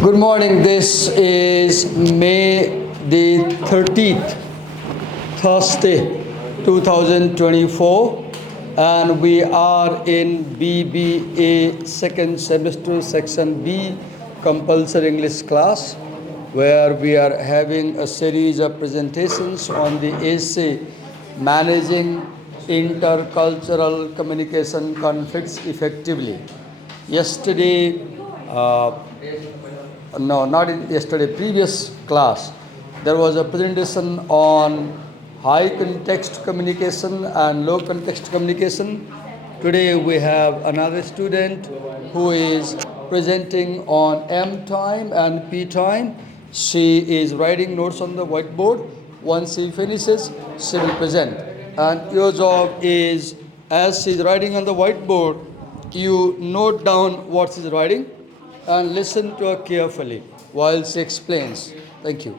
Good morning. This is May the 13th, Thursday, 2024, and we are in BBA second semester, section B, compulsory English class, where we are having a series of presentations on the essay Managing Intercultural Communication Conflicts Effectively. Yesterday, uh, no, not in yesterday, previous class, there was a presentation on high context communication and low context communication. Today we have another student who is presenting on M time and P time. She is writing notes on the whiteboard. Once she finishes, she will present. And your job is, as she is writing on the whiteboard, you note down what she is writing and listen to her carefully while she explains. Thank you.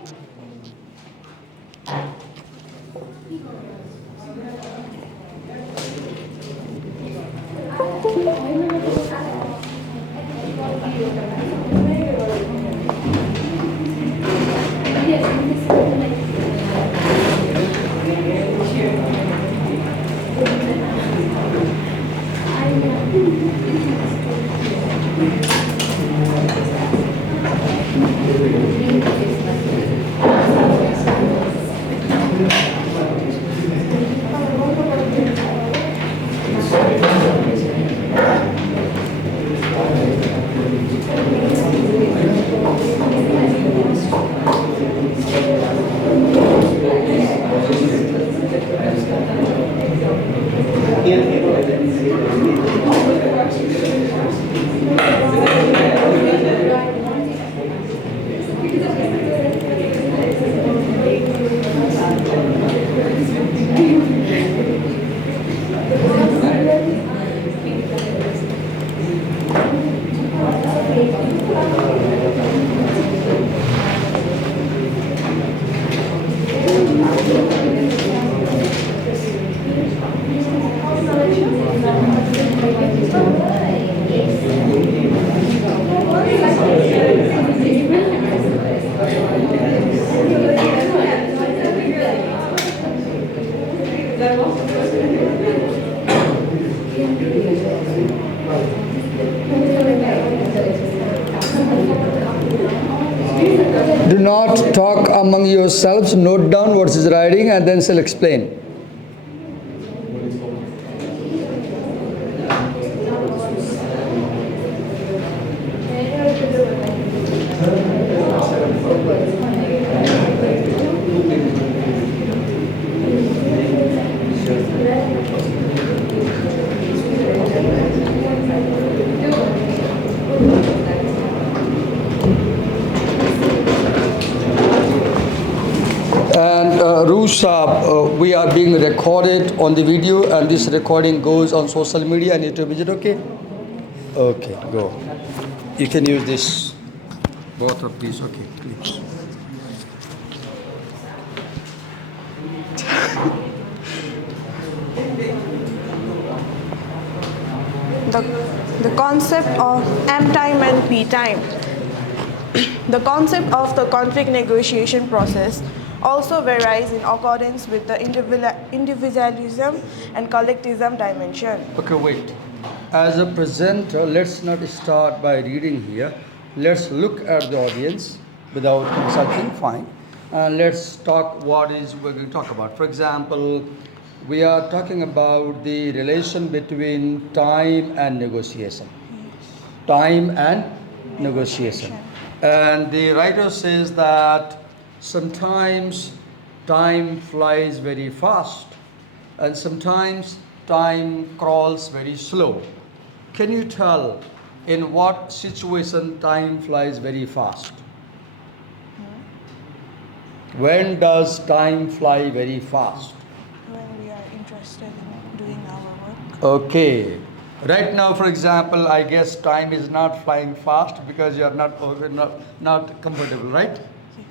Do not talk among yourselves, note down what is writing and then she'll explain. And Rusha, we are being recorded on the video and this recording goes on social media and YouTube. Is it okay? Okay, go. You can use this, both of these. Okay, please. The concept of M time and P time. The concept of the conflict negotiation process also varies in accordance with the individualism and collectivism dimension. Okay, wait. As a presenter, let's not start by reading here. Let's look at the audience without consulting, fine. And let's talk what is we're going to talk about. For example, we are talking about the relation between time and negotiation. Time and negotiation. And the writer says that sometimes time flies very fast and sometimes time crawls very slow. Can you tell in what situation time flies very fast? When does time fly very fast? When we are interested in doing our work. Okay. Right now, for example, I guess time is not flying fast because you are not comfortable, right?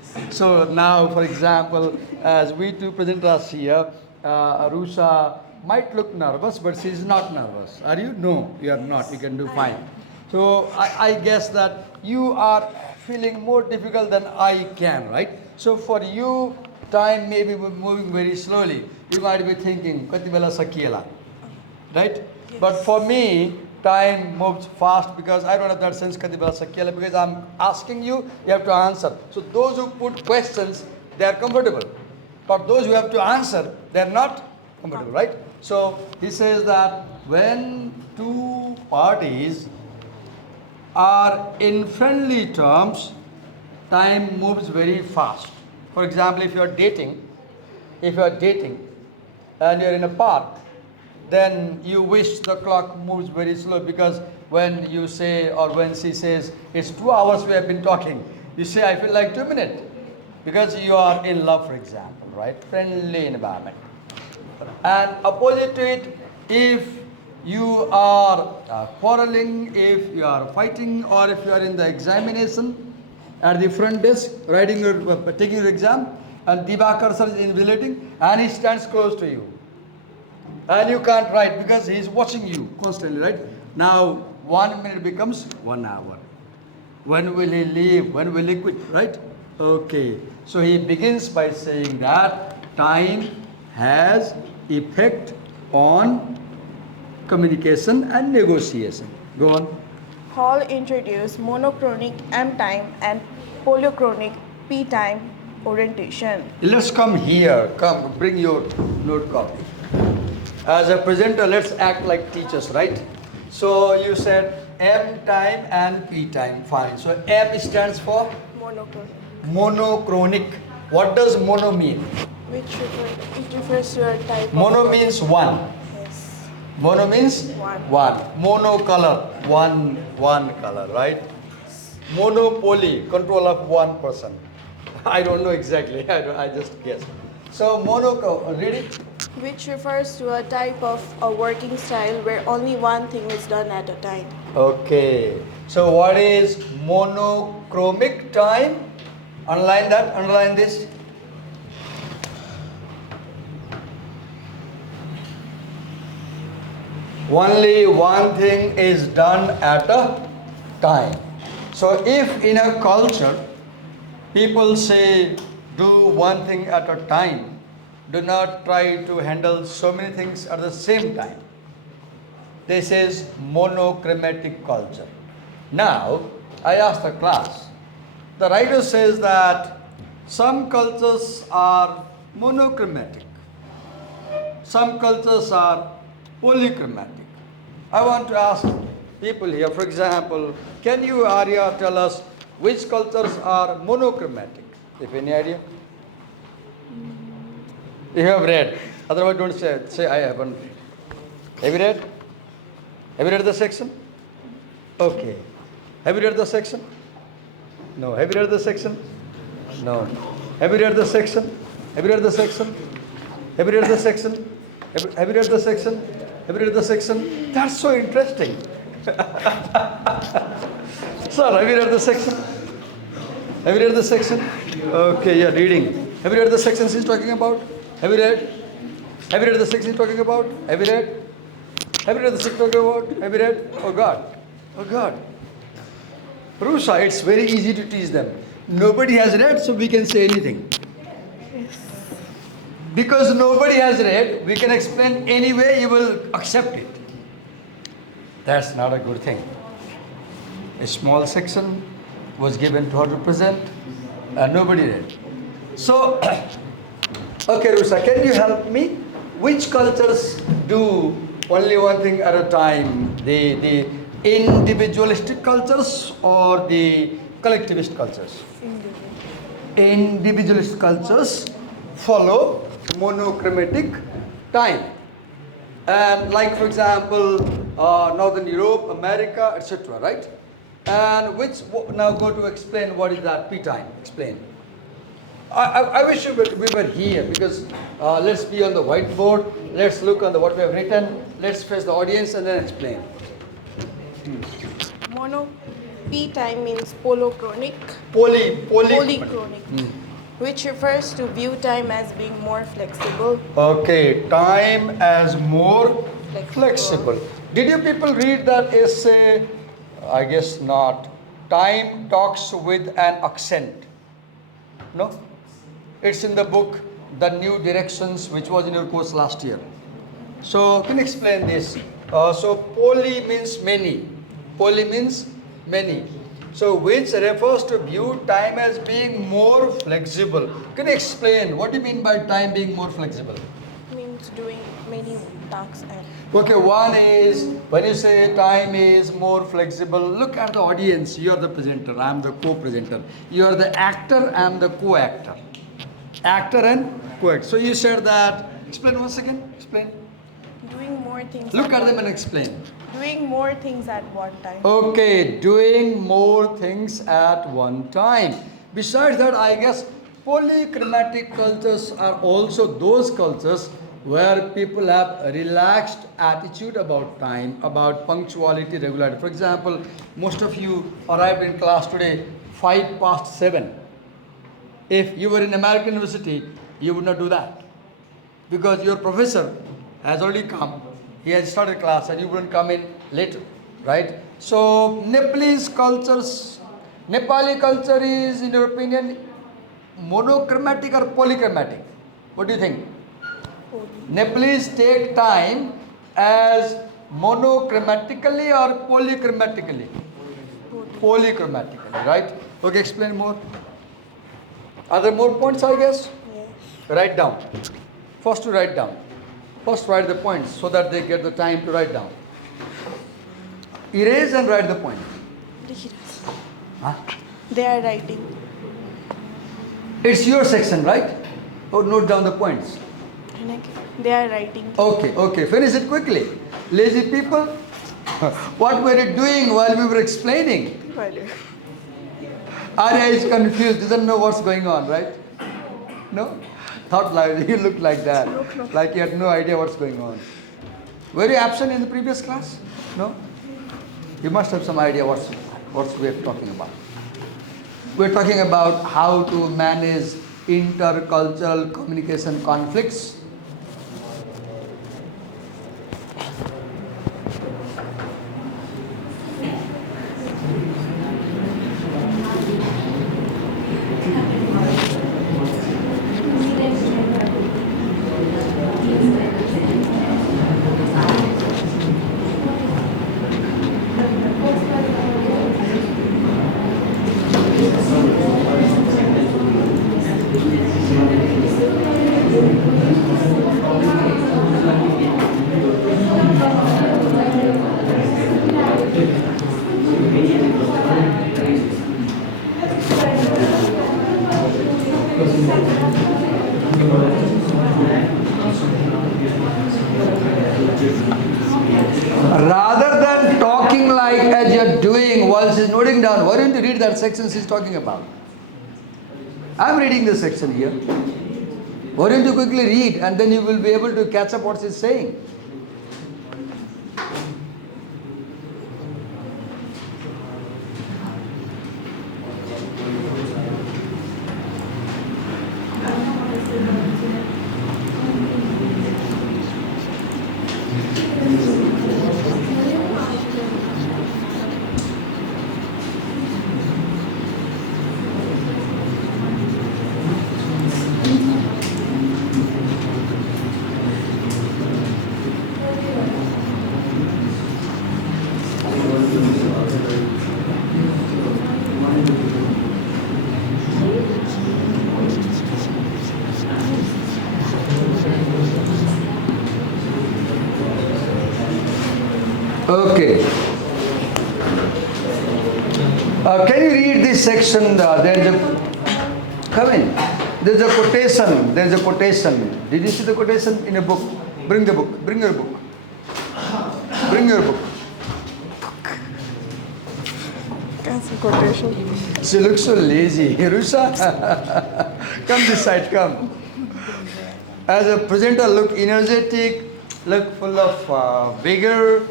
Yes. So now, for example, as we two presenters here, Arusha might look nervous, but she is not nervous. Are you? No, you are not. You can do fine. So I guess that you are feeling more difficult than I can, right? So for you, time may be moving very slowly. You might be thinking, "Kati bela sakiela," right? But for me, time moves fast because I don't have that sense, "Kati bela sakiela," because I'm asking you, you have to answer. So those who put questions, they are comfortable. But those who have to answer, they are not comfortable, right? So he says that when two parties are in friendly terms, time moves very fast. For example, if you are dating and you're in a park, then you wish the clock moves very slow, because when you say, or when she says, it's 2 hours we have been talking, you say, I feel like 2 minutes, because you are in love, for example, right? Friendly environment. And opposite to it, if you are quarreling, if you are fighting, or if you are in the examination at the front desk, taking your exam, and Dibakar sir is invigilating, and he stands close to you, and you can't write because he is watching you constantly, right? Now 1 minute becomes 1 hour. When will he leave? When will he quit? Right? Okay. So he begins by saying that time has effect on communication and negotiation. Go on. Hall introduced monochronic M time and polychronic P time orientation. Let's come here. Come, bring your note copy. As a presenter, let's act like teachers, right? So you said M time and P time. Fine. So M stands for Monochronic, monochronic. What does mono mean? which it refers to a type Mono of means one. yes. Mono means One. Monocolor, one color, right? Monopoly, control of one person. I don't know exactly. I just guess. So read it. Which refers to a type of a working style where only one thing is done at a time. Okay. So what is monochromic time? Underline that. Underline this. Only one thing is done at a time. So if in a culture people say do one thing at a time, do not try to handle so many things at the same time. This is monochromatic culture. Now, I asked the class, the writer says that some cultures are monochromatic, some cultures are polychromatic. I want to ask people here, for example, can you, Arya, tell us which cultures are monochromatic? If any idea? You have read. Otherwise, don't say I haven't read. Have you read? Have you read the section? Okay. Have you read the section? No. Have you read the section? No. Have you read the section? Have you read the section? Have you read the section? Have you read the section? Have you read the section? That's so interesting. Sir, have you read the section? Have you read the section? Okay, yeah, reading. Have you read the section he's talking about? Have you read? Have you read the section he's talking about? Have you read? Have you read the section talking about? Have you read? Oh God. Oh God. Rusha, it's very easy to teach them. Nobody has read, so we can say anything. Because nobody has read, we can explain any way, you will accept it. That's not a good thing. A small section was given to her to present, and nobody read. So, okay, Rusa, can you help me? Which cultures do only one thing at a time? The individualistic cultures or the collectivist cultures? Individualist cultures follow monochromatic time. And like, for example, Northern Europe, America, etc., right? And now go to explain what is that P time. Explain. I wish we were here, because let's be on the whiteboard, let's look on what we have written, let's face the audience and then explain. P time means polychronic. Polychronic. Which refers to view time as being more flexible. Okay, time as more flexible. Did you people read that essay? I guess not. time talks with an accent. No? It's in the book, The New Directions, which was in your course last year. So, can you explain this? So, poly means many. Poly means many. So, which refers to view time as being more flexible. Can you explain what do you mean by time being more flexible? Means doing many tasks and Okay, one is when you say time is more flexible, look at the audience. You are the presenter, I am the co-presenter. You are the actor, I am the co-actor. Actor and co-actor. So you said that. Explain once again. Explain. doing more things. Look at them and explain. Doing more things at one time. Okay, doing more things at one time. Besides that, I guess polychromatic cultures are also those cultures where people have a relaxed attitude about time, about punctuality, regularity. For example, most of you arrived in class today 7:05. If you were in American University, you would not do that because your professor has already come. He has started class and you wouldn't come in later, right? So Nepali culture is, in your opinion, monochromatic or polychromatic? What do you think? Nepalese take time as monochromatically or polychromatically? Polychromatically, right? Okay, explain more. Are there more points, I guess? Yes. Write down. First to write down. First write the points so that they get the time to write down. Erase and write the point. Huh? They are writing. It's your section, right? Oh, note down the points. They are writing. Okay. Finish it quickly. Lazy people. What were you doing while we were explaining? Arya is confused, doesn't know what's going on, right? No? Thought like you look like that. Like you had no idea what's going on. Were you absent in the previous class? No? You must have some idea what we're talking about. We're talking about how to manage intercultural communication conflicts. Rather than talking like as you're doing while she's noting down, why don't you read that section she's talking about? I'm reading this section here. Why don't you quickly read and then you will be able to catch up what she's saying. Okay. Can you read this section? There's a come in. There's a quotation. There's a quotation. Did you see the quotation in a book? Bring the book. Bring your book. Bring your book. That's a quotation. She looks so lazy. Rusha, come this side. Come. As a presenter, look energetic. Look full of vigor.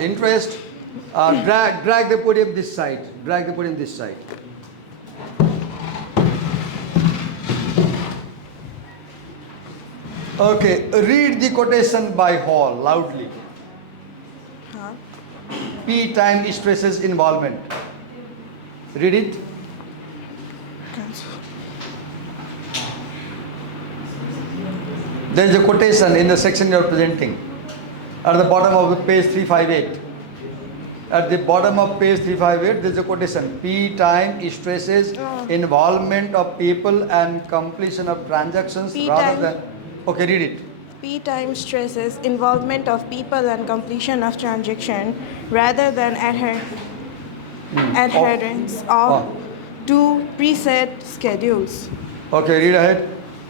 Interest. Drag the podium this side. Drag the podium this side. Okay, read the quotation by Hall loudly. Huh? P time stresses involvement. Read it. There is a quotation in the section you are presenting. At the bottom of the page 358. At the bottom of page 358, there is a quotation. P time stresses involvement of people and completion of transactions rather than. Okay, read it. P time stresses involvement of people and completion of transaction rather than adherence to preset schedules. Okay, read ahead.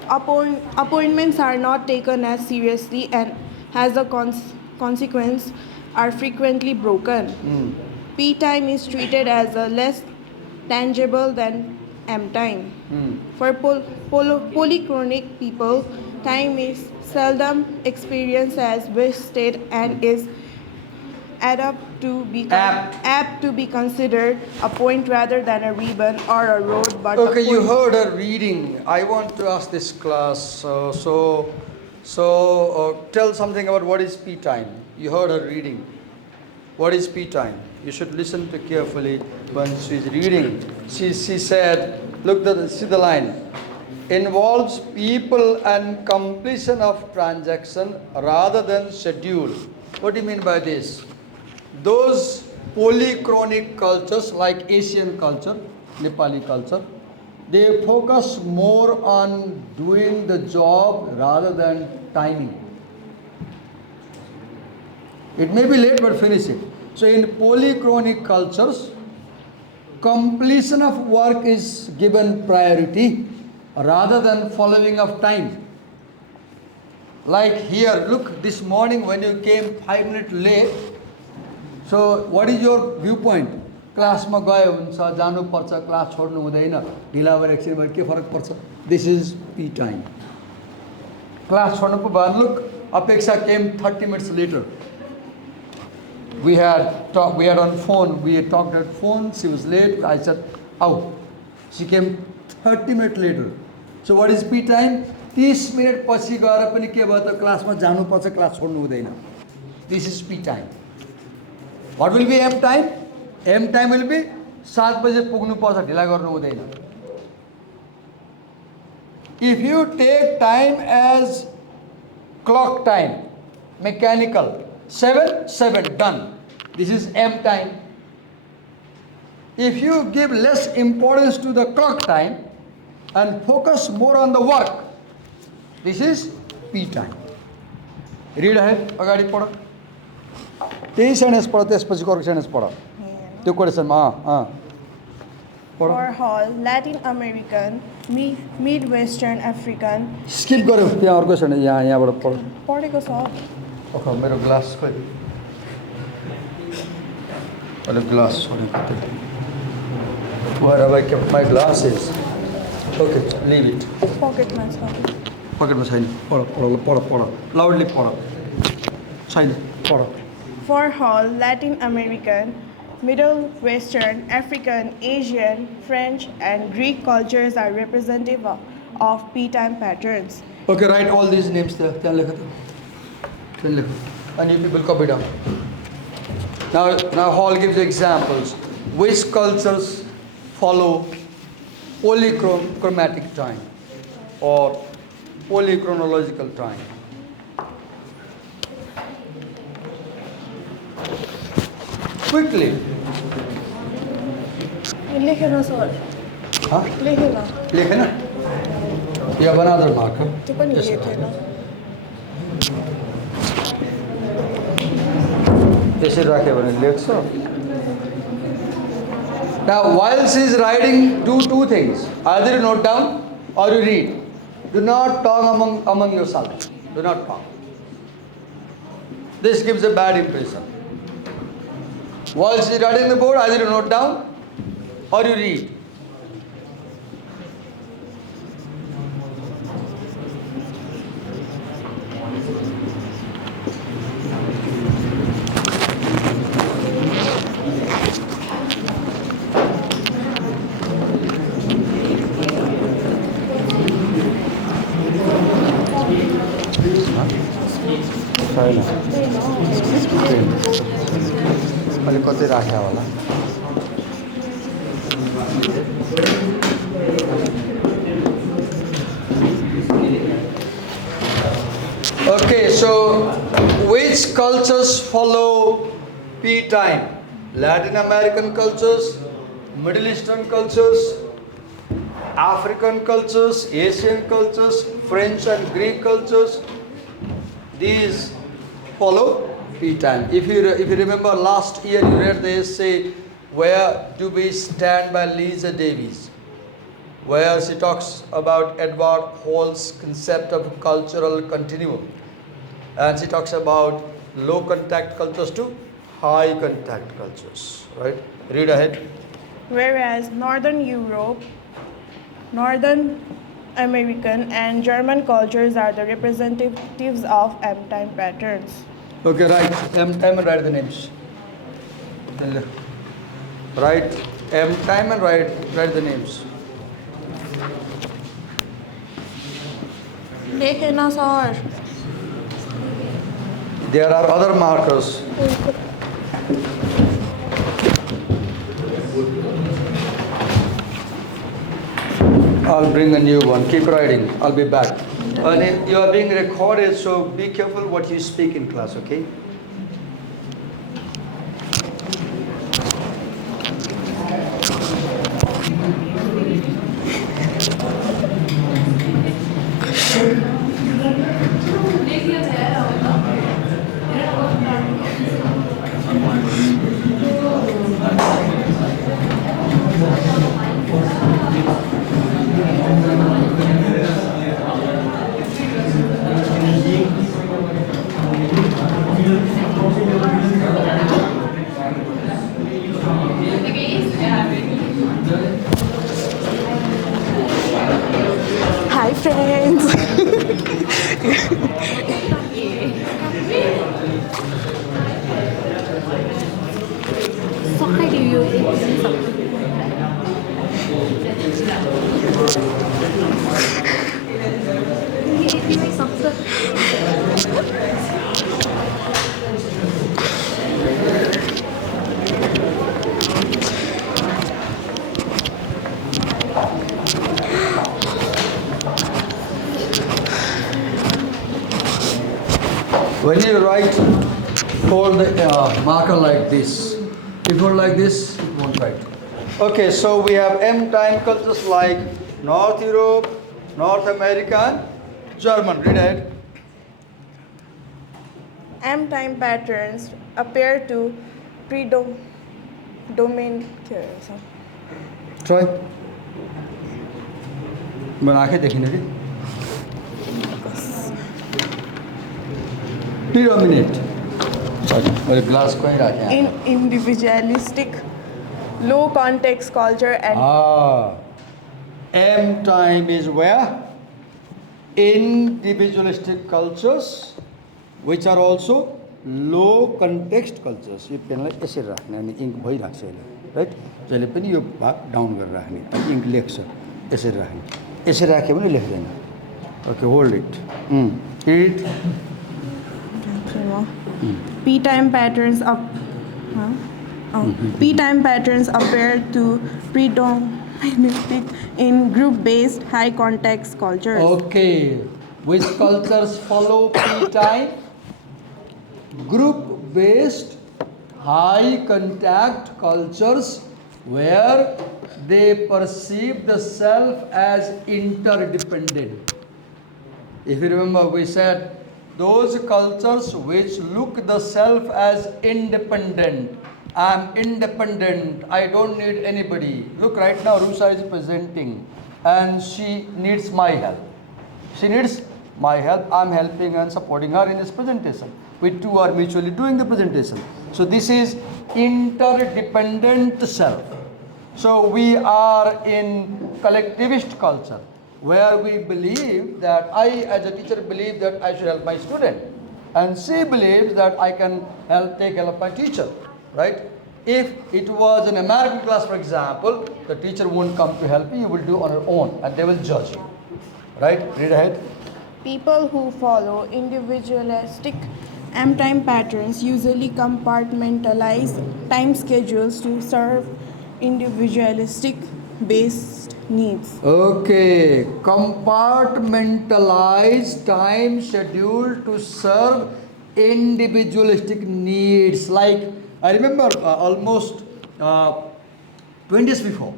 Appointments are not taken as seriously and as a consequence are frequently broken. P time is treated as a less tangible than M time. For polychronic people, time is seldom experienced as wasted and is apt to be considered a point rather than a ribbon or a road. But okay, you heard her reading. I want to ask this class. Tell something about what is P time. You heard her reading. What is P time? You should listen to carefully when she is reading. She said, see the line. Involves people and completion of transaction rather than schedule. What do you mean by this? Those polychronic cultures like Asian culture, Nepali culture, they focus more on doing the job rather than timing. It may be late, but finish it. So in polychronic cultures, completion of work is given priority rather than following of time. Like here, look, this morning when you came 5 minutes late, so what is your viewpoint? Class ma gayo huncha, janu parcha, class chhodnu hudaina, ढिला भएर एकछिन भएर के फरक पर्छ? This is P time. Class chhodnu ko bhayo, look, Apeksha came 30 minutes later. We had on phone, we had talked at phone, she was late, I said, out. She came 30 minutes later. So what is P time? 30 minutes पछि गएर पनि के भयो त क्लासमा जानु पर्छ, class छोड्नु हुँदैन. This is P time. What will be M time? M time will be 7 बजे पुग्नु पर्छ, ढिला गर्नु हुँदैन. If you take time as clock time, mechanical, 7 done. This is M time. If you give less importance to the clock time and focus more on the work, this is P time. Read ahead. अगाडि पढ. त्यही sentence पढ, त्यसपछि अर्को sentence पढ. त्यो क्वेशनमा For all Latin American, Midwestern African. Skip गर्यो त्यहाँ अर्को सेन्टेन्स यहाँबाट पढ. पढेको छ. ओहो मेरो ग्लास खोइ. What a glass. Where have I kept my glasses? Okay, leave it. Pocket ma छ. Pocket ma छैन. पढ. Loudly पढ. छैन. पढ. For all Latin American, Middle Western, African, Asian, French, and Greek cultures are representative of P-time patterns. Okay, write all these names there. And you people copy down. Now Hall gives examples. Which cultures follow polychromatic time or polychronological time? Quickly. लेखेन sir. Huh? लेखेन. You have another marker. त्यो पनि लेखेन. त्यसरी राख्यो भने लेख्छ. Now while she is writing, do two things. Either you note down or you read. Do not talk among yourselves. Do not talk. This gives a bad impression. While she is writing the board, either you note down or you read. मैले कतै राख्या होला. Okay, so which cultures follow P time? Latin American cultures, Middle Eastern cultures, African cultures, Asian cultures, French and Greek cultures. These follow P time. If you remember last year you read the essay Where Do We Stand by Lisa Davies, where she talks about Edward Hall's concept of cultural continuum, and she talks about low contact cultures to high contact cultures. Right? Read ahead. Whereas Northern Europe, Northern American, and German cultures are the representatives of M time patterns. Okay, right. M time and write the names. Then write M time and write the names. देखे ना sir There are other markers. I'll bring a new one. Keep writing. I'll be back. And you are being recorded, so be careful what you speak in class, okay? Hi friends. Why do you eat When you write, hold the marker like this. If you hold like this, it won't write. Okay, so we have M time cultures like North Europe, North America, and German. Read ahead. M time patterns appear to predominate. Try. बना के देखने की. Predominate. Sorry, मेरे glass को ही रखा है. In individualistic, low context culture and M time is where? Individualistic cultures, which are also low context cultures. ये pen लाई ऐसे रखना है, इंक भाई रख से right? चले पेन ये भाग down कर रहा है, इंक लिख से ऐसे रखना, ऐसे रखे बने लिख देना. Okay, hold it. Read it. P time patterns P time patterns appear to predominate in group-based high context cultures. Okay, which cultures follow P time? Group-based high contact cultures where they perceive the self as interdependent. If you remember, we said those cultures which look the self as independent. I'm independent. I don't need anybody. Look, right now Rusa is presenting and she needs my help. She needs my help. I'm helping and supporting her in this presentation. We two are mutually doing the presentation. So this is interdependent self. So we are in collectivist culture, where we believe that I as a teacher believe that I should help my student, and she believes that I can take help of my teacher, right? If it was an American class, for example, the teacher won't come to help you, you will do on your own and they will judge you, right? Read ahead. People who follow individualistic M-time patterns usually compartmentalize time schedules to serve individualistic based needs. Okay, compartmentalize time schedule to serve individualistic needs. Like I remember almost 20 years before,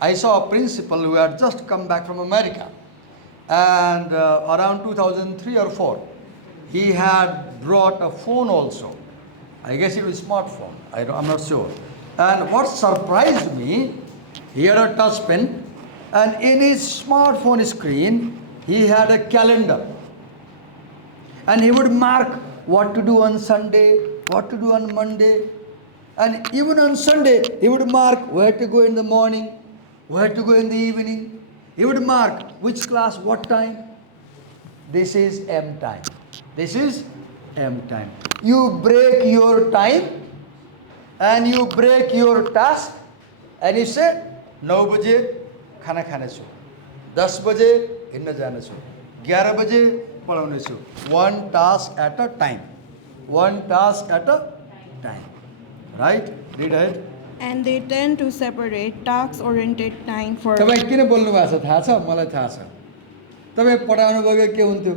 I saw a principal who had just come back from America, and around 2003 or 4, he had brought a phone also. I guess it was smartphone. I'm not sure. And what surprised me, he had a touch pen, and in his smartphone screen, he had a calendar. And he would mark what to do on Sunday, what to do on Monday. And even on Sunday, he would mark where to go in the morning, where to go in the evening. He would mark which class, what time. This is M time. This is M time. You break your time and you break your task and you say 9 बजे खाना खाने छु, 10 बजे हिँड्न जाने छु, 11 बजे पढाउने छु. One task at a time. One task at a time. Right? Read ahead. And they tend to separate task-oriented time for... तपाईँ किन बोल्नु भएको छ थाहा छ? मलाई थाहा छ. तपाईँ पढाउनु भएको के हुन्थ्यो?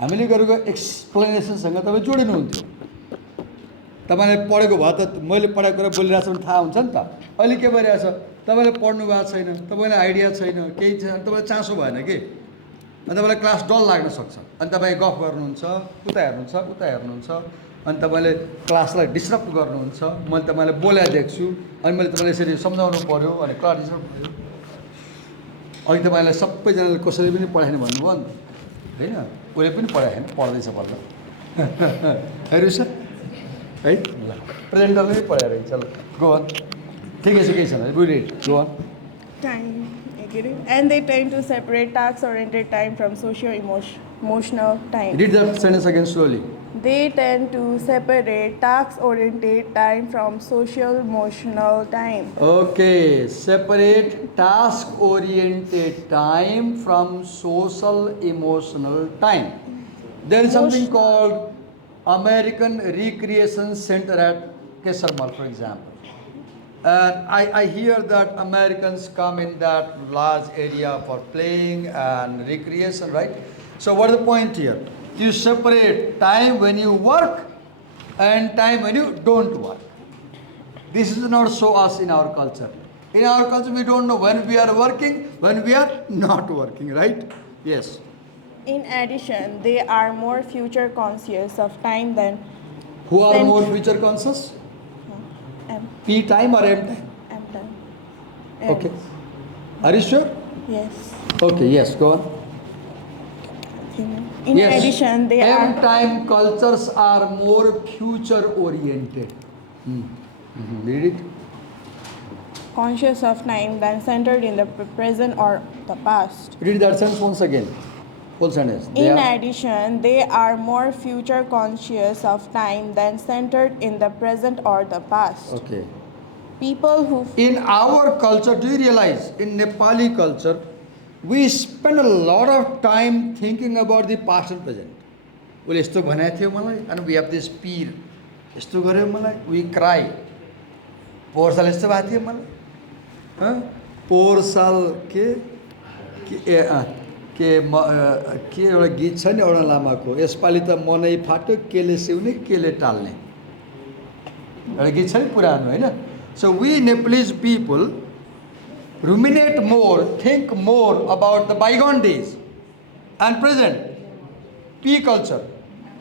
हामीले गरेको एक्सप्लेनेसनसँग तपाईँ जोडिनुहुन्थ्यो. तपाईँले पढेको भए त मैले पढाएको कुरा बोलिरहेको छु भने थाहा हुन्छ नि त. अहिले के भइरहेछ? तपाईँले पढ्नु भएको छैन, तपाईँलाई आइडिया छैन, केही छैन, तपाईँलाई चासो भएन कि. अनि तपाईँलाई क्लास डल लाग्न सक्छ. अनि तपाईँ गफ गर्नुहुन्छ, उता हेर्नुहुन्छ, उता हेर्नुहुन्छ. अनि तपाईँले क्लासलाई डिस्टर्ब गर्नुहुन्छ. मैले तपाईँलाई बोलाइ देख्छु, अनि मैले तपाईँलाई यसरी सम्झाउनु पऱ्यो, अनि क्लास डिस्टर्ब भयो. अघि तपाईँलाई सबैजनाले कसरी पनि पढाएन भन्नुभयो नि त, होइन? उसले पनि पढाएन, पढ्दैछ बल्ल. हेर्नु सर है, ल प्रेजेन्टरले पनि पढाएर चल गो अन. ठिकै छ, केही छैन, बुझेँ, गो अन. time. And they tend to separate task-oriented time from socio-emotional time. Read that sentence again slowly. They tend to separate task-oriented time from social-emotional time. Okay, separate task-oriented time from social-emotional time. There is something called American Recreation Center at Kesarmal, for example. And I hear that Americans come in that large area for playing and recreation, right? So what is the point here? You separate time when you work and time when you don't work. This is not so us in our culture. In our culture, we don't know when we are working, when we are not working, right? Yes. In addition, they are more future conscious of time than... Who are more future conscious? P time or M time? M time. Okay. Are you sure? Yes. Okay, yes, go on. In addition, they are... M time cultures are more future oriented. Read it. conscious of time than centered in the present or the past. Read that sentence once again. Full sentence. In addition, they are more future conscious of time than centered in the present or the past. Okay. People who... In our culture, do you realize, in Nepali culture, we spend a lot of time thinking about the past and present. Well, yesto bhaneko थियो मलाई, and we have this peer. Yesto गर्यो मलाई, we cry. पोहोर साल यस्तो भएको थियो मलाई. पोहोर साल के एउटा गीत छ नि एउटा लामाको, यसपालि त मनै फाट्यो केले सिउने केले टाल्ने. एउटा गीत छ नि पुरानो हैन. So we Nepalese people ruminate more, think more about the bygone days and present. P culture.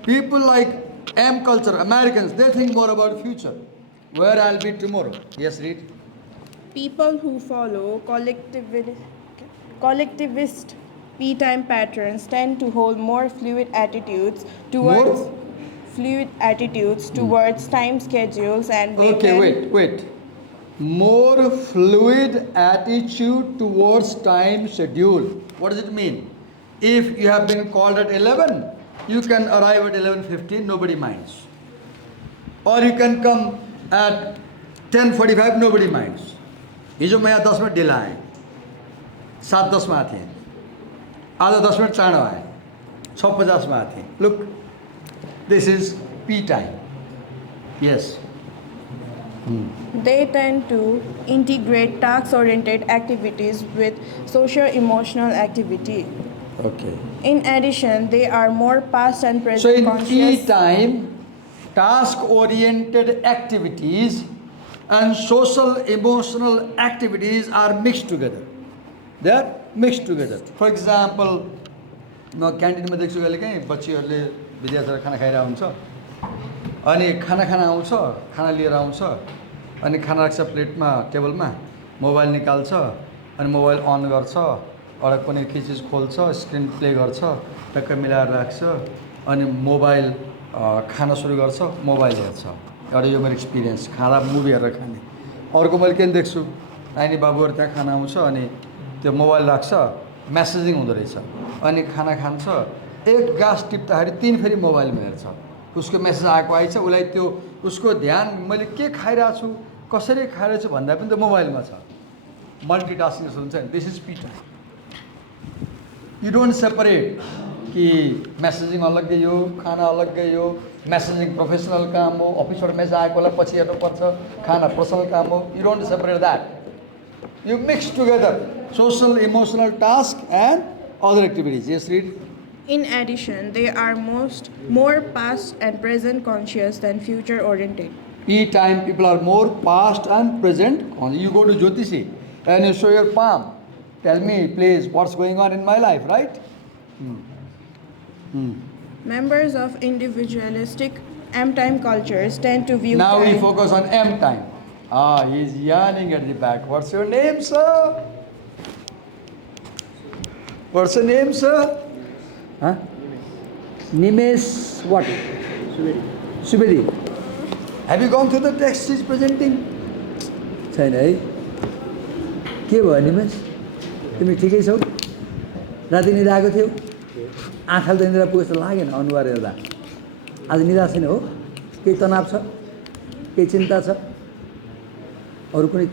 People like M culture, Americans, they think more about future. Where I'll be tomorrow. Yes, read. People who follow collectivist P-time patterns tend to hold more fluid attitudes towards time schedules and they wait. More fluid attitude towards time schedule. What does it mean? If you have been called at 11, you can arrive at 11:15, nobody minds. Or you can come at 10:45, nobody minds. हिजो म यहाँ 10 minute ढिला आएँ, 7:10 में आए, आधा 10 minute चाँडो आएँ, 6:50 में आए. Look, this is P time. Yes. They tend to integrate task-oriented activities with socio-emotional activity. Okay. In addition, they are more past and So present in conscious. E time, task-oriented activities and social emotional activities are mixed together. They are mixed together. For example, म क्यान्टिनमा देख्छु कहिले काहीँ बच्चीहरूले विद्यार्थीहरू खाना खाइरहेको हुन्छ अनि खाना खान आउँछ खाना लिएर आउँछ अनि खाना राख्छ प्लेटमा टेबलमा मोबाइल निकाल्छ अनि मोबाइल अन गर्छ एउटा कुनै के चिज खोल्छ स्क्रिन प्ले गर्छ टक्क मिलाएर राख्छ अनि मोबाइल खाना सुरु गर्छ मोबाइल हेर्छ एउटा यो मेरो एक्सपिरियन्स खाना मुभी हेरेर खाने अर्को मैले के देख्छु नानी बाबुहरू त्यहाँ खाना आउँछ अनि त्यो मोबाइल राख्छ मेसेजिङ हुँदो रहेछ अनि खाना खान्छ एक गाँस टिप्दाखेरि 3 फेरि मोबाइलमा हेर्छ उसको मेसेज आएको आइछ उसलाई त्यो उसको ध्यान मैले के खाइरहेको छु कसरी खाइरहेको छु भन्दा पनि त्यो मोबाइलमा छ मल्टिटास्किङ हुन्छ नि this is P time you don't separate कि मेसेजिङ अलग्गै हो खाना अलग्गै हो मेसेजिङ प्रोफेसनल काम हो अफिसबाट मेसेज आएकोलाई पछि हेर्नुपर्छ खाना पर्सनल काम हो you don't separate that you mix together social emotional task and other activities. Yes, read. In addition, they are more past and present conscious than future oriented. E time people are more past and present. You go to Jyotishi and you show your palm. Tell me, please, what's going on in my life, right? Members of individualistic M-time cultures tend to view Now time. we focus on M time. He's yawning at the back. What's your name, sir? What's your name, sir? Huh? Nimesh what? Subedi. Have you gone through the text he's presenting? छैन है के भयो निमेश तिमी ठिकै छौ राति निद्रा आएको थियो आँखाले त निद्रा पुगेको जस्तो लागेन अनुहार हेर्दा आज निद्रा छैन हो केही तनाव छ केही चिन्ता छ अरू कुनै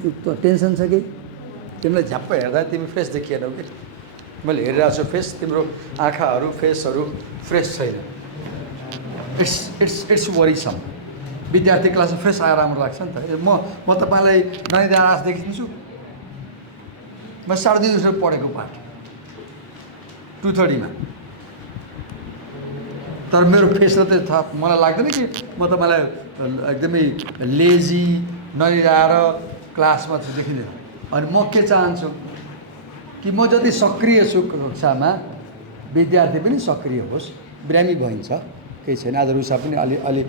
टेन्सन छ कि तिमीलाई झ्याप्प हेर्दा तिमी फ्रेस देखिएनौ कि मैले हेरिरहेको छु फेस तिम्रो आँखाहरू फेसहरू फ्रेस छैन इट्स वरिसम विद्यार्थी क्लासमा फ्रेस आएर राम्रो लाग्छ नि त म तपाईँलाई ननिदा आश देखिदिन्छु म 2:30 बजे पढेको पाठ 2:30 तर मेरो फेसले त थाहा मलाई लाग्दैन कि म तपाईँलाई एकदमै लेजी ननिदाएर क्लासमा देखिँदैन अनि म के चाहन्छु कि म जति सक्रिय छु कक्षामा विद्यार्थी पनि सक्रिय होस् बिरामी भइन्छ केही छैन आज रुसा पनि अलि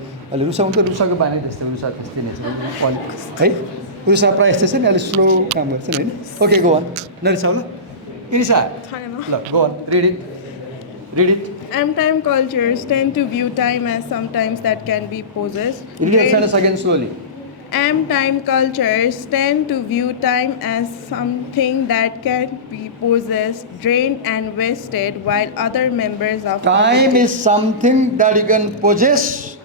रुसा हुन्छ रुसाको बानी त्यस्तै रुसा त्यस्तै नै छ है रुसा प्रायः त्यस्तै नि अलिक स्लो काम गर्छ नि होइन ओके गो अन नरिसा ल इनिसा ल go on read it M-time cultures tend to view time as sometimes that can be possessed. Read it sentence again slowly. M-time cultures tend to view time as something that can be possessed, drained and wasted, while other members of Time is something that you can possess,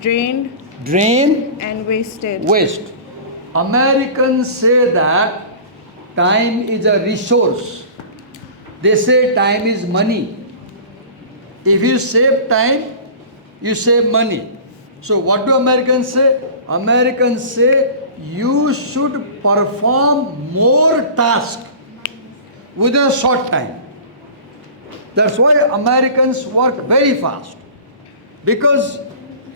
drain and wasted. Waste. Americans say that time is a resource. They say time is money. If you save time, you save money. So what do Americans say? Americans say you should perform more tasks within a short time. That's why Americans work very fast. Because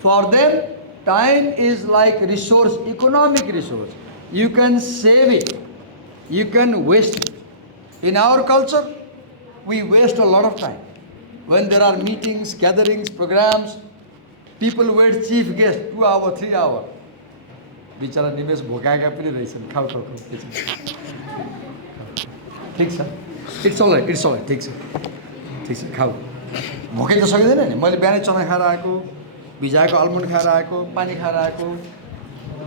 for them, time is like resource, economic resource. You can save it. You can waste it. In our culture, we waste a lot of time. When there are meetings, gatherings, programs, people wait chief guest 2 hours, 3 hours. बिचरा निमेश भोकाएका पनि रहेछन् खाऊ ठिक छ it's all right ठिक छ खाऊ भोकै त सकिँदैन नि मैले बिहानै चना खाएर आएको भिजाएको आलमन्ड खाएर आएको पानी खाएर आएको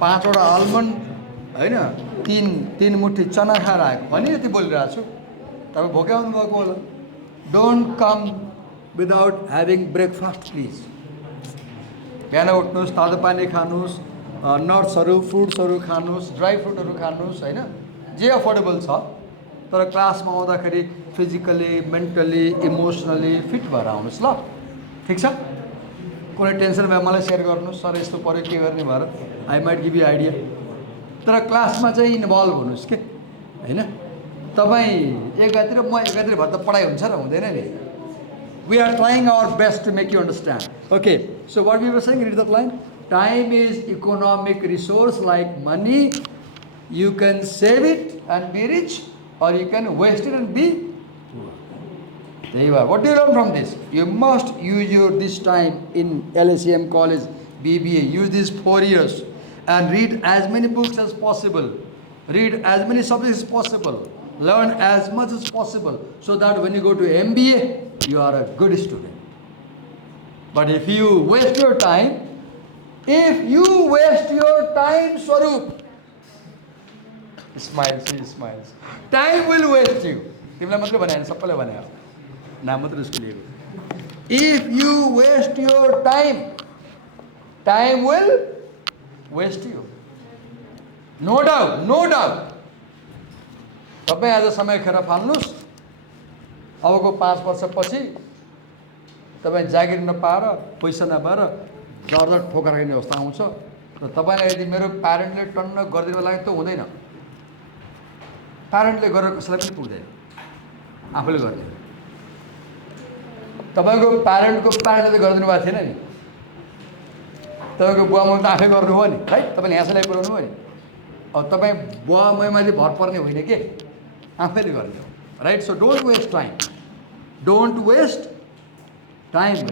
5वटा आलमन्ड होइन 3 मुठी चना खाएर आएको भने यति बोलिरहेको छु तपाईँ भोकै आउनुभएको होला don't come without having breakfast please बिहान उठ्नुहोस् तातो पानी खानुहोस् नट्सहरू फ्रुट्सहरू खानुहोस् ड्राई फ्रुटहरू खानुहोस् होइन जे अफोर्डेबल छ तर क्लासमा आउँदाखेरि फिजिकली मेन्टली इमोसनली फिट भएर आउनुहोस् ल ठिक छ कुनै टेन्सन भए मलाई सेयर गर्नुहोस् सर यस्तो पऱ्यो के गर्ने भएर I might give you idea तर क्लासमा चाहिँ इन्भल्भ हुनुहोस् के होइन तपाईँ एकातिर म एकातिर भएर त पढाइ हुन्छ र हुँदैन नि we are trying our best to make you understand. Okay, so what we were saying, read that line. Time is economic resource like money. You can save it and be rich, or you can waste it and be poor. There you are. What do you learn from this? You must use this time in LSEM college, BBA. Use these 4 years and read as many books as possible. Read as many subjects as possible. Learn as much as possible so that when you go to MBA, you are a good student. But if you waste your time, Swaroop, smiles, he smiles. Time will waste you. If you waste your time, time will waste you. No doubt, no doubt. तपाईँ आज समय खेर फाल्नुहोस् अबको 5 वर्षपछि तपाईँ जागिर नपाएर पैसा नपाएर जर्जर ठोकर खाने अवस्था आउँछ र तपाईँलाई यदि मेरो प्यारेन्टले टन्न गरिदिनु लागि त हुँदैन प्यारेन्टले गरेर कसैलाई पनि पुग्दैन आफूले गर्ने तपाईँको प्यारेन्टले गरिदिनु भएको थिएन नि तपाईँको बुवा मम्मीले आफै गर्नु हो नि है तपाईँले यहाँसम्म पुऱ्याउनु हो नि अब तपाईँ बुवा मम्मीमाथि भर पर्ने होइन के आफैले गर्ने हो right so don't waste time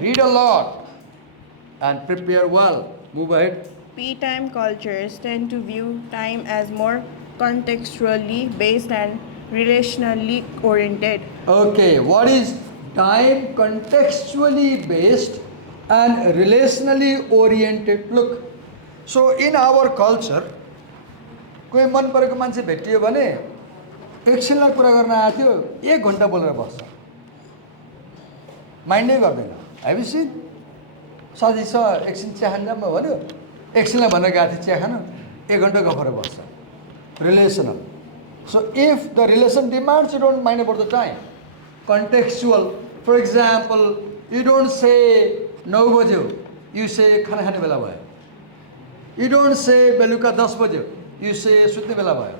read a lot and prepare well. Move ahead. P-time cultures tend to view time as more contextually based and relationally oriented. Okay, what is time contextually based and relationally oriented? Look, so in our culture, कोही मन परेको मान्छे भेटियो भने एकछिनलाई कुरा गर्न आएको थियो 1 घन्टा बोलेर बस्छ माइन्डै गर्दैन हेभ यु सिन साथी छ एकछिन चिया खान जाऊँ भन्यो एकछिनलाई भनेर गएको थियो चिया खान 1 घन्टा गफेर बस्छ relational so if the relation demands you don't mind about the time contextual for example you don't से 9 बज्यो यु से खाना खाने बेला भयो यु डोन्ट से बेलुका 10 बज्यो यु से सुत्ने बेला भयो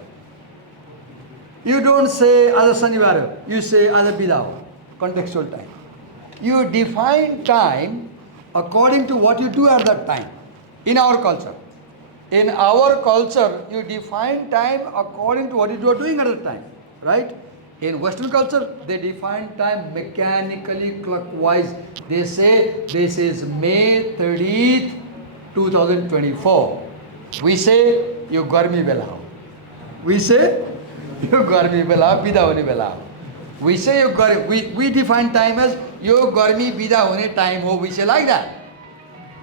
यु डोन्ट से आज शनिबार हो यु से आज बिदा हो contextual time. You define time according to what you do at that time. In our culture, you define time according to what you are doing at that time, right? In Western culture, they define time mechanically, clockwise. They say this is May 30th, 2024. We say you garmi bela ho. We say you garmi bela bida hone bela ho. We say we define time as yo garmi bida hone time ho. We say like that.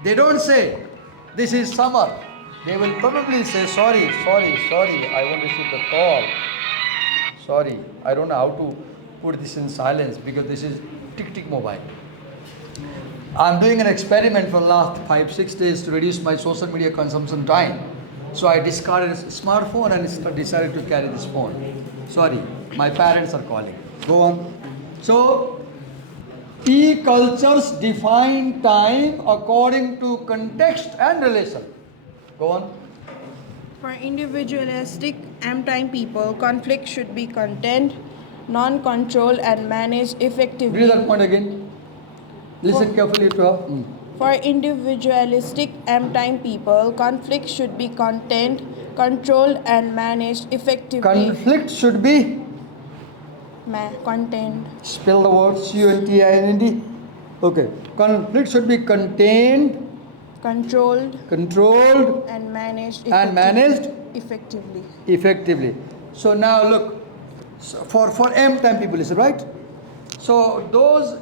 They don't say this is summer. They will probably say sorry, I won't receive the call. Sorry, I don't know how to put this in silence because this is tick mobile. I'm doing an experiment for the last 5-6 days to reduce my social media consumption time. So I discarded a smartphone and decided to carry this phone. Sorry, my parents are calling. Go on. So, P cultures define time according to context and relation. Go on. For individualistic M-time people, conflict should be contained, non-controlled and managed effectively. Read that point again. Listen carefully to her. For individualistic M-time people, conflict should be contained, controlled and managed effectively. Conflict should be contained. Spell the word CONTIND. Okay. Conflict should be contained, controlled and managed effectively. So now look, for M-time people, is it right? So those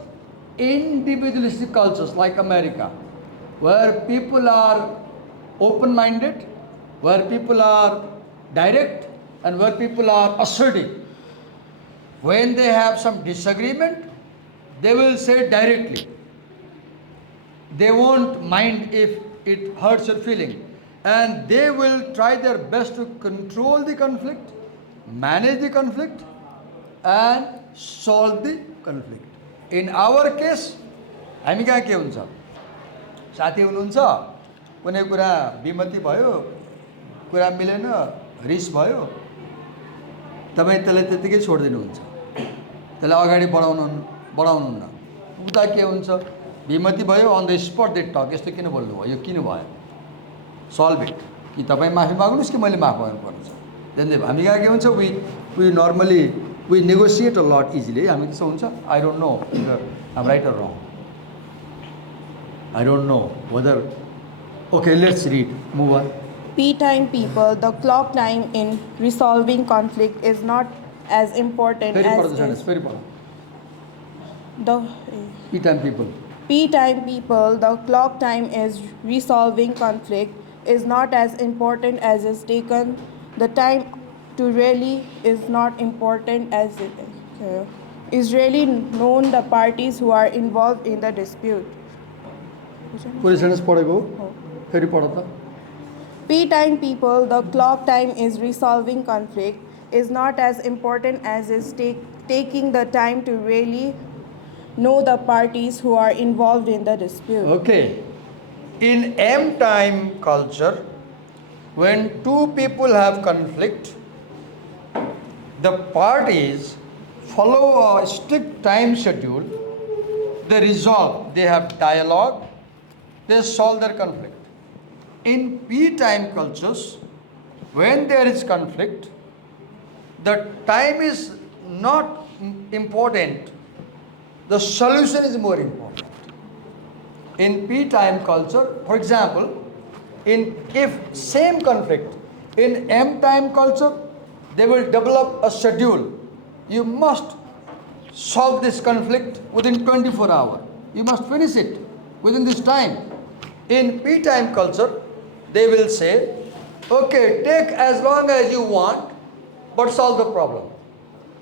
individualistic cultures like America, where people are open-minded, where people are direct, and where people are assertive. When they have some disagreement, they will say directly. They won't mind if it hurts your feeling. And they will try their best to control the conflict, manage the conflict, and solve the conflict. In our case, हामी कहाँ के हुन्छ साथी हुनुहुन्छ, कुनै कुरा विमति भयो, कुरा मिलेन, रिस भयो, तपाईँ त्यसलाई त्यत्तिकै छोडिदिनुहुन्छ, त्यसलाई अगाडि बढाउनुहुन्न। उता के हुन्छ, विमति भयो, अन द स्पट दे टक, यस्तो किन बोल्नुभयो, यो किन भयो, सल्भ इट, कि तपाईँ माफी माग्नुहोस् कि मैले माफ गर्नुपर्ने छ। देन हामी कहाँ के हुन्छ, we normally we negotiate a lot easily. हामी त्यस्तो हुन्छ, I don't know um right or wrong, I don't know whether, okay let's read, move on. P-time people, the clock time in resolving conflict is not as important फेरि as पढ्नु is फेरि पढ। the P-time people. P-time people, the clock time is resolving conflict is not as important as is taken. The time to really is not important as it is really known the parties who are involved in the dispute. पुरै sentence पढेको हो, फेरि पढ त। P-time people, the clock time is resolving conflict is not as important as is taking the time to really know the parties who are involved in the dispute. Okay. In M-time culture, when two people have conflict, the parties follow a strict time schedule, they resolve, they have dialogue, they solve their conflict. In P-time cultures, when there is conflict, the time is not important, the solution is more important. In P-time culture, for example, if same conflict, in M-time culture, they will develop a schedule. You must solve this conflict within 24 hours. You must finish it within this time. In P-time culture, they will say, okay, take as long as you want, but solve the problem.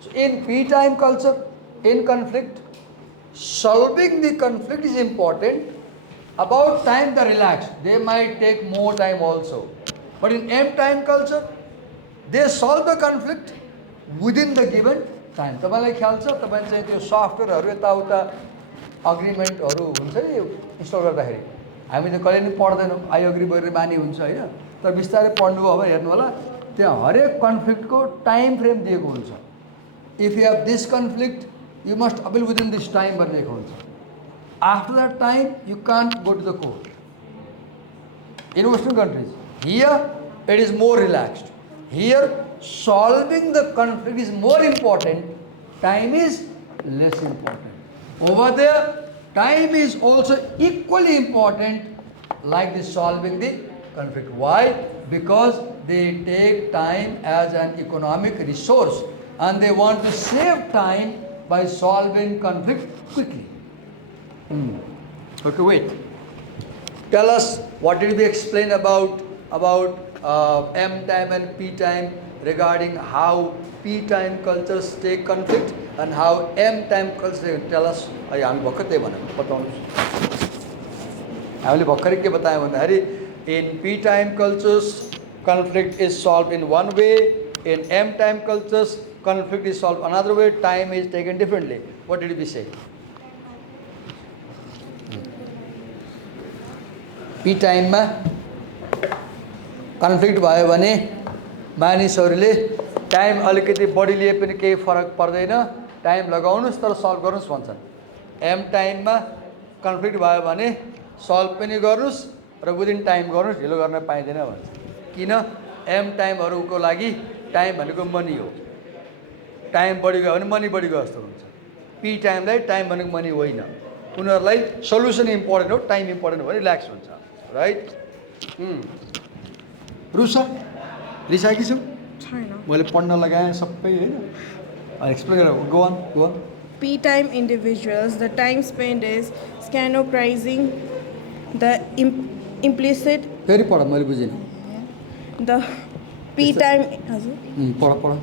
So in P-time culture, in conflict, solving the conflict is important. About time they relax. They might take more time also. But in M-time culture, they solve the conflict within the given time. तपाईँलाई ख्याल छ, तपाईँ चाहिँ त्यो सफ्टवेयरहरू यताउता अग्रिमेन्टहरू हुन्छ नि install गर्दाखेरि, हामी त कहिले पनि पढ्दैनौँ, आई अग्री गरेर मानी हुन्छ होइन, तर बिस्तारै पढ्नुभयो भने हेर्नु होला, त्यहाँ हरेक कन्फ्लिक्टको टाइम फ्रेम दिएको हुन्छ। If you have this conflict you must appeal within this time भनेको हुन्छ। After that time you can't go to the court. In western countries, here it is more relaxed, here solving the conflict is more important, time is less important. Over there, time is also equally important like the solving the conflict. Why? Because they take time as an economic resource and they want to save time by solving conflict quickly. Okay, wait. Tell us, what did we explain about M time and P time regarding how P time cultures take conflict and how M time cultures tell us. हामी भर्खर त्यही भनेको, बताउनुहोस्। हामीले भर्खरै के बतायौँ भन्दाखेरि in P time cultures conflict is solved in one way, in M time cultures conflict is solved another way, time is taken differently. What did we say? P time मा कन्फ्लिक्ट भयो भने मानिसहरूले टाइम अलिकति बढी लिए पनि केही फरक पर्दैन, टाइम लगाउनुहोस् तर सल्भ गर्नुहोस् भन्छन्। एम टाइममा कन्फ्लिक्ट भयो भने सल्भ पनि गर्नुहोस् र विदिन टाइम गर्नुहोस्, ढिलो गर्न पाइँदैन भन्छ। किन? एम टाइमहरूको लागि टाइम भनेको मनी हो, टाइम बढी गयो भने मनी बढी गयो जस्तो हुन्छ। पी टाइमलाई टाइम भनेको मनी होइन, उनीहरूलाई सल्युसन इम्पोर्टेन्ट हो, टाइम इम्पोर्टेन्ट हो भने रिल्याक्स हुन्छ, राइट? रुसा रिसाकी छु मैले पढ्न लगाएँ सबै होइन, एक्सप्लेन गर, गो अन। P time individuals, the time spent is scanoprizing the implicit. फेरि पढ, मैले बुझिनँ। The P time पढ।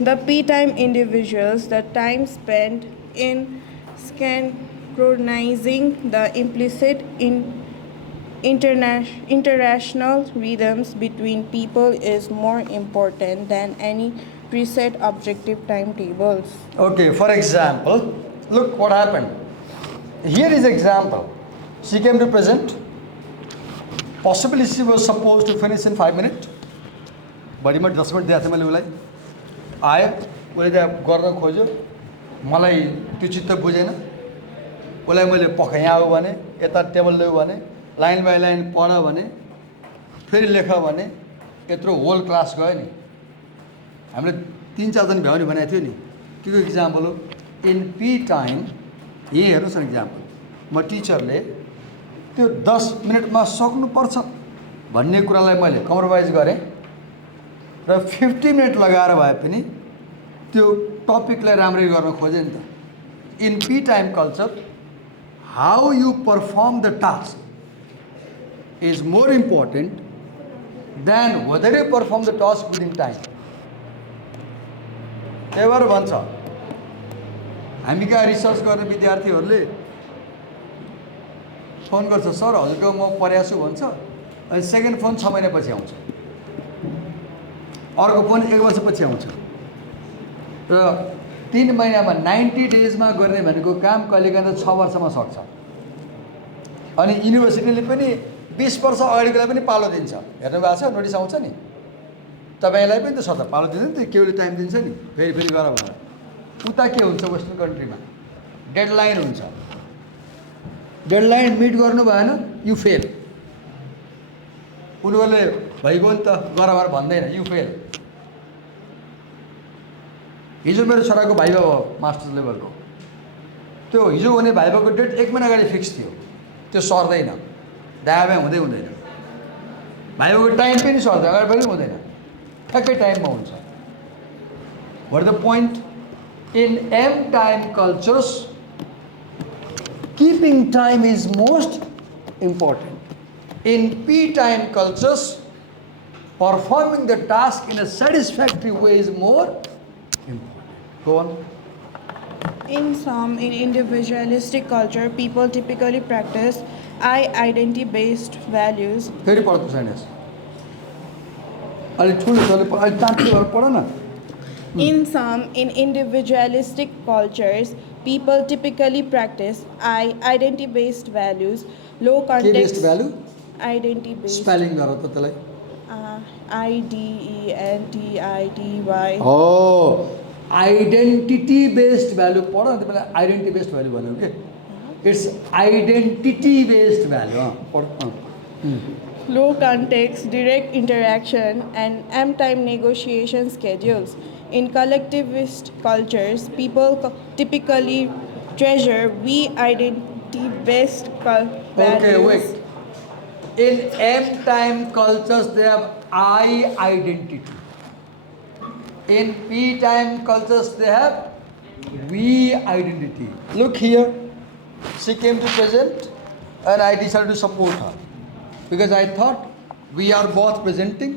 The P time individuals, the time spent in synchronizing the implicit international rhythms between people is more important than any preset objective timetables. Okay, for example, look what happened. Here is example. She came to present, Possibly she was supposed to finish in 5 minutes. But म 10 minute दिएको थिएँ मैले उसलाई आयो उसले त्यहाँ गर्न खोज्यो मलाई त्यो चित्त बुझेन उसलाई मैले पखाएँ आऊ भने यता टेबल ल्याऊ भने लाइन बाई लाइन पढ भने फेरि लेख भने यत्रो होल क्लास गयो नि हामीले 3-4 दिन भ्याउने भनेको थियो नि के इक्जाम्पल हो इन पी टाइम यही हेर्नुहोस् न इक्जाम्पल म टिचरले त्यो 10 मिनटमा सक्नुपर्छ भन्ने कुरालाई मैले कम्प्रोमाइज गरेँ र 50 मिनट लगाएर भए पनि त्यो टपिकलाई राम्ररी गर्न खोजेँ नि त in P time culture how you perform the task is more important than whether you perform the task within time त्यही भएर भन्छ हामी कहाँ रिसर्च गर्ने विद्यार्थीहरूले फोन गर्छ सर हजुरको म पढाएको छु भन्छ अनि सेकेन्ड फोन 6 महिनापछि आउँछ अर्को फोन 1 वर्षपछि आउँछ र 3 महिनामा 90 डेजमा गर्ने भनेको काम कहिलेकाहीँ 6 वर्षमा सक्छ अनि युनिभर्सिटीले पनि 20 वर्ष अगाडिकोलाई पनि पालो दिन्छ हेर्नु भएको छ नोटिस आउँछ नि तपाईँलाई पनि त सर पालो दिन्छ नि त केहीले टाइम दिन्छ नि फेरि गर भनेर उता के हुन्छ वेस्टर्न कन्ट्रीमा डेडलाइन हुन्छ डेडलाइन मिट गर्नु भएन यु फेल उनीहरूले भइगयो नि त गर भनेर भन्दैन यु फेल हिजो मेरो छोराको भाइभा हो मास्टर्स लेभलको त्यो हिजो हुने भाइभाको डेट 1 महिना अगाडि फिक्स थियो त्यो सर्दैन दायाँ हुँदैन भाइभाको टाइम पनि सर्दैन अगाडि पनि हुँदैन ठ्याक्कै टाइममा हुन्छ what the point in M time cultures keeping time is most important in p time cultures performing the task in a satisfactory way is more important go on in individualistic culture people typically practice identity based values फेरि पढ्नु छैनस् अलि ठुलो अलि तात्तिएर पढ न in individualistic cultures people typically practice identity based values low context based value identity based spelling गर त त्यसलाई IDENTITY oh identity based value पढ न त्यसलाई identity based value भन्यो के it's identity based value पढ low context direct interaction and m time negotiation schedules in collectivist cultures people typically treasure we identity based values okay wait in m time cultures they have I identity in p time cultures they have we identity look here she came to present and I decided to support her because I thought we are both presenting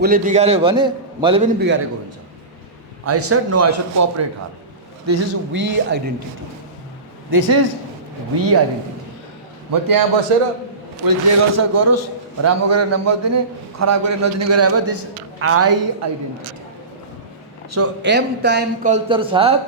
उसले बिगार्यो भने मैले पनि बिगारेको हुन्छ I said no I should cooperate her this is we identity this is we identity म त्यहाँ बसेर उसले जे गर्छ गरोस् राम्रो गरेर नम्बर दिने खराब गरेर नदिने गरे अब this I identity so m time cultures have